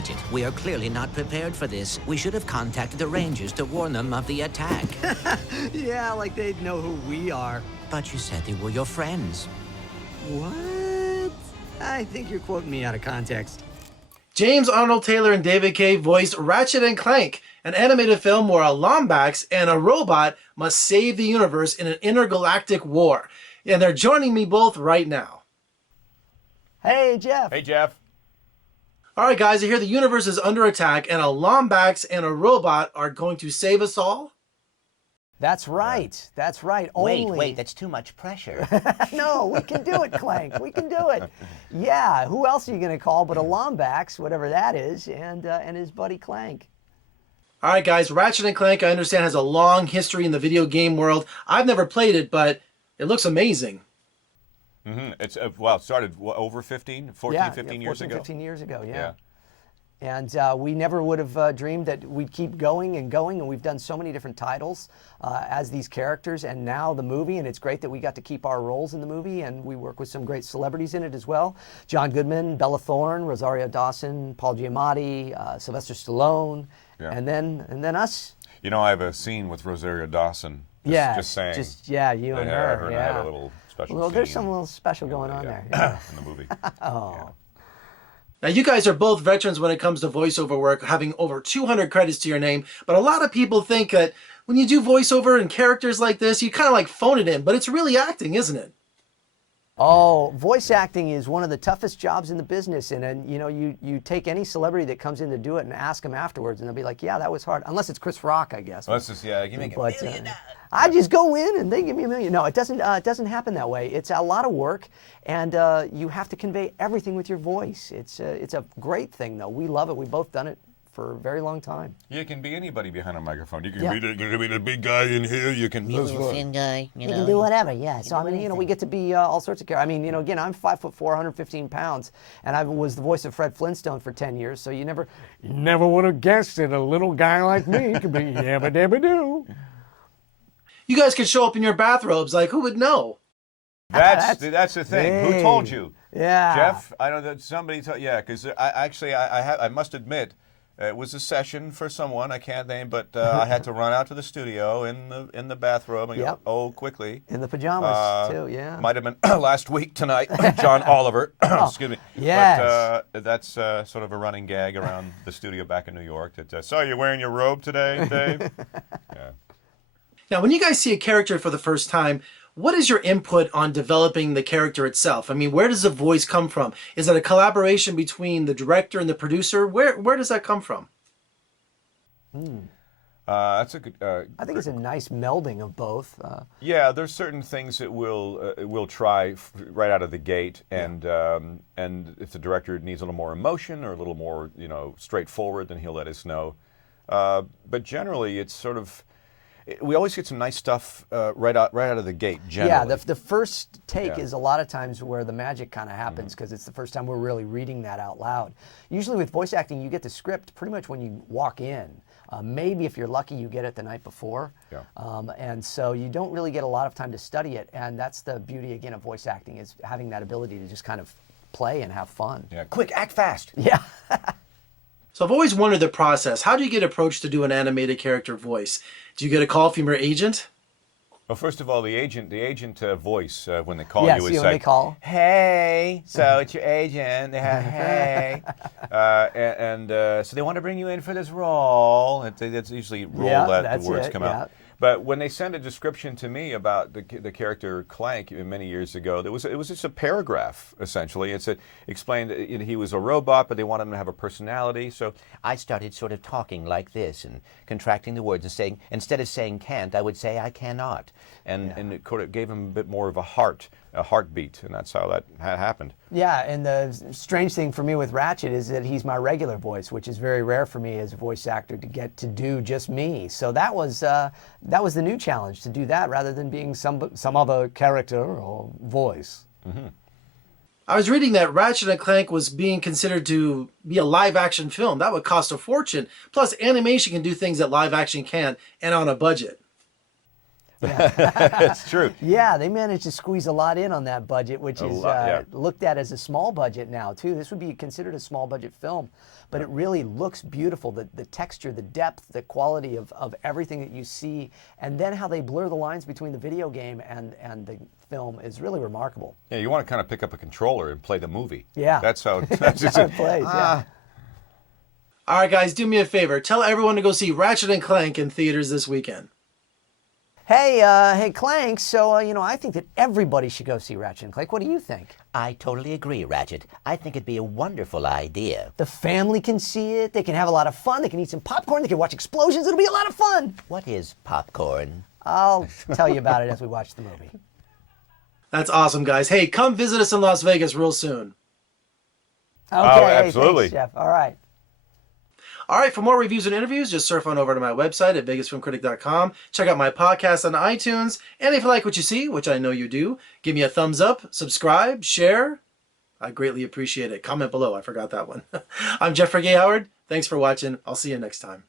Ratchet, we are clearly not prepared for this. We should have contacted the Rangers to warn them of the attack. Yeah, like they'd know who we are. But you said they were your friends. What? I think you're quoting me out of context. James Arnold Taylor and David Kaye voiced Ratchet & Clank, an animated film where a Lombax and a robot must save the universe in an intergalactic war. And they're joining me both right now. Hey, Jeff. Hey, Jeff. All right, guys, I hear the universe is under attack and a Lombax and a robot are going to save us all? That's right. That's right. Wait, that's too much pressure. No, we can do it, Clank. We can do it. Yeah, who else are you going to call but a Lombax, whatever that is, and his buddy Clank? All right, guys, Ratchet & Clank, I understand, has a long history in the video game world. I've never played it, but it looks amazing. Mm-hmm. It's it started over 15 years ago. 15 years ago, yeah. And we never would have dreamed that we'd keep going, and we've done so many different titles as these characters, and now the movie, and it's great that we got to keep our roles in the movie, and we work with some great celebrities in it as well. John Goodman, Bella Thorne, Rosario Dawson, Paul Giamatti, Sylvester Stallone, and then us. You know, I have a scene with Rosario Dawson. Just saying. You and her. Her and I had a little special Well, scene. there's some little special going on there. In the movie. Oh. Yeah. Now, you guys are both veterans when it comes to voiceover work, having over 200 credits to your name, but a lot of people think that when you do voiceover and characters like this, you kind of like phone it in, but it's really acting, isn't it? Oh, voice acting is one of the toughest jobs in the business, and you know, you take any celebrity that comes in to do it and ask them afterwards, and they'll be like, "Yeah, that was hard." Unless it's Chris Rock, I guess. Well, let's just give me $1 million. I just go in and they give me $1 million. No, it doesn't happen that way. It's a lot of work, and you have to convey everything with your voice. It's a great thing, though. We love it. We've both done it for a very long time. You can be anybody behind a microphone. You can be the big guy in here. You can Be a little thin guy. You can do whatever, yeah. So, I mean, we get to be all sorts of characters. I mean, again, I'm 5'4", 115 pounds, and I was the voice of Fred Flintstone for 10 years, so you never would have guessed that a little guy like me could be yabba-dabba-doo. You guys could show up in your bathrobes, like, who would know? That's the thing. Hey. Who told you? Yeah. Jeff? I know that somebody told. Yeah, because I must admit, it was a session for someone I can't name, but I had to run out to the studio in the bathrobe and go, quickly. In the pajamas too, yeah. Might have been last week tonight, John Oliver. Excuse me. Yes. But that's sort of a running gag around the studio back in New York. That so you're wearing your robe today, Dave? Yeah. Now, when you guys see a character for the first time, what is your input on developing the character itself? I mean, where does the voice come from? Is it a collaboration between the director and the producer? Where does that come from? That's a good. I think it's a nice melding of both. Yeah, there's certain things that we'll try right out of the gate, and if the director needs a little more emotion or a little more straightforward, then he'll let us know. But generally, it's sort of. We always get some nice stuff right out of the gate, generally. Yeah, the first take is a lot of times where the magic kind of happens because it's the first time we're really reading that out loud. Usually with voice acting, you get the script pretty much when you walk in. Maybe if you're lucky, you get it the night before. Yeah. And so you don't really get a lot of time to study it, and that's the beauty, again, of voice acting, is having that ability to just kind of play and have fun. Yeah, quick, act fast. Yeah. So I've always wondered the process. How do you get approached to do an animated character voice? Do you get a call from your agent? Well, first of all, the agent voice when they call you is when like, they call. "Hey, so it's your agent." Hey, so they want to bring you in for this role. That's usually role that the words come out. But when they send a description to me about the character Clank many years ago, it was just a paragraph essentially. It explained that he was a robot, but they wanted him to have a personality. So I started sort of talking like this and contracting the words and saying, instead of saying can't, I would say I cannot. And it kind of gave him a bit more of a heartbeat, and that's how that happened. Yeah, and the strange thing for me with Ratchet is that he's my regular voice, which is very rare for me as a voice actor to get to do just me. So that was the new challenge, to do that rather than being some other character or voice. Mm-hmm. I was reading that Ratchet & Clank was being considered to be a live-action film. That would cost a fortune. Plus, animation can do things that live-action can't, and on a budget. It's true. Yeah, they managed to squeeze a lot in on that budget, which is looked at as a small budget now, too. This would be considered a small budget film, but it really looks beautiful. The texture, the depth, the quality of everything that you see, and then how they blur the lines between the video game and the film is really remarkable. Yeah, you want to kind of pick up a controller and play the movie. Yeah. That's how, That's how it plays, yeah. All right, guys, do me a favor. Tell everyone to go see Ratchet & Clank in theaters this weekend. Hey, Clank, so, I think that everybody should go see Ratchet & Clank. What do you think? I totally agree, Ratchet. I think it'd be a wonderful idea. The family can see it. They can have a lot of fun. They can eat some popcorn. They can watch explosions. It'll be a lot of fun. What is popcorn? I'll tell you about it as we watch the movie. That's awesome, guys. Hey, come visit us in Las Vegas real soon. Okay, absolutely. Thanks, Jeff. All right. All right, for more reviews and interviews, just surf on over to my website at vegasfilmcritic.com. Check out my podcast on iTunes. And if you like what you see, which I know you do, give me a thumbs up, subscribe, share. I greatly appreciate it. Comment below. I forgot that one. I'm Jeffrey Gay Howard. Thanks for watching. I'll see you next time.